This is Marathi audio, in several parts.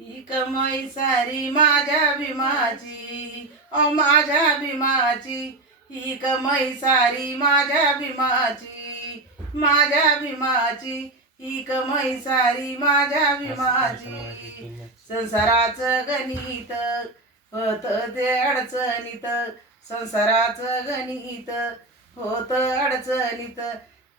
ही कमाई सारी माझ्या भीमाची, ओ माझ्या भीमाची. ही कमाई सारी माझ्या भीमाची, माझ्या भीमाची. ही कमाई सारी माझ्या भीमाची. संसाराचं गणित होत ते अडचणीत, संसाराचं गणित होत अडचणीत.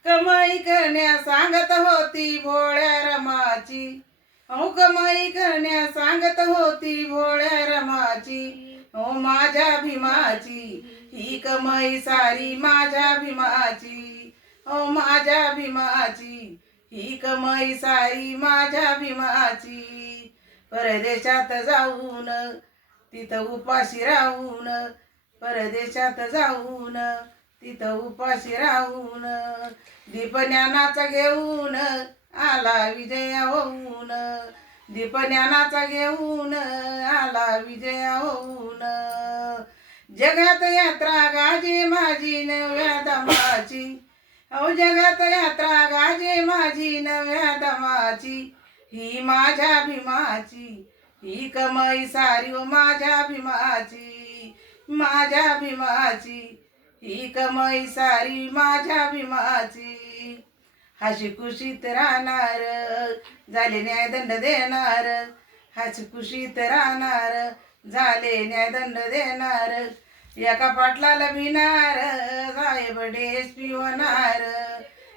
कमाई करण्या सांगत होती भोळ्या रमाची, हो कमाई करण्या सांगत होती भोळ्या रमाची. हो माझ्या भीमाची, ही कमाई सारी माझ्या भीमाची, हो माझ्या भीमाची. ही कमाई सारी माझ्या भीमाची. परदेशात जाऊन तिथं उपाशी राहून, परदेशात जाऊन तिथं उपाशी राहून. दीपज्ञानाचा घेऊन आला विजय होऊन, दीपज्ञानाचा घेऊन आला विजय होऊन. जगात यात्रा गाजे माझी नव्या दमाची, अहो जगात यात्रा गाजे माझी नव्या दमाची. ही माझ्या भीमाची, ही कमाई सारी ओ माझ्या भीमाची, माझ्या भीमाची. ही कमाई सारी माझ्या भीमाची. हसी खुशीत राहणार, झाले न्यायदंड देणार, हसी खुशीत राहणार, झाले न्यायदंड देणार. एका पाटलाला भिनार, साहेब डेसपी होणार,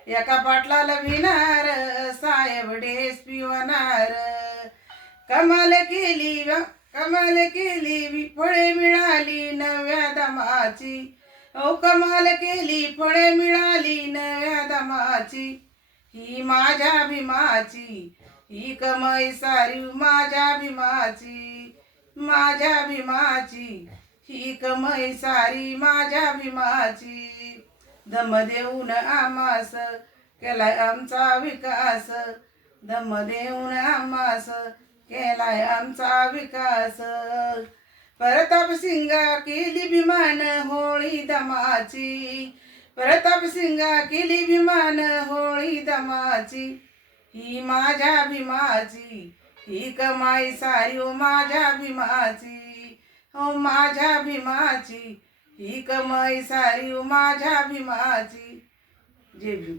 एका पाटलाला भिनार, साहेब डेसपी होणार. कमाल केली कमाल केली फळे मिळाली नव्या दमाची, ओ कमाल केली फळे मिळाली नव्या दमाची. ही माझ्या भीमाची, ही कमाई सारी माझ्या भीमाची, माझ्या भीमाची. ही कमाई सारी माझ्या भीमाची. दम देऊन आमास केलाय आमचा विकास, दम देऊन आमास केलाय आमचा विकास. प्रताप सिंगा केली भीमान होळी दमाची, प्रताप सिंगा केली भीमान होळी दमाची. ही माझ्या भीमाची, ही कमाई सारी ओ माझ्या भीमाची, हो माझ्या भीमाची. ही कमाई सारी ओ माझ्या भीमाची. जय भीम.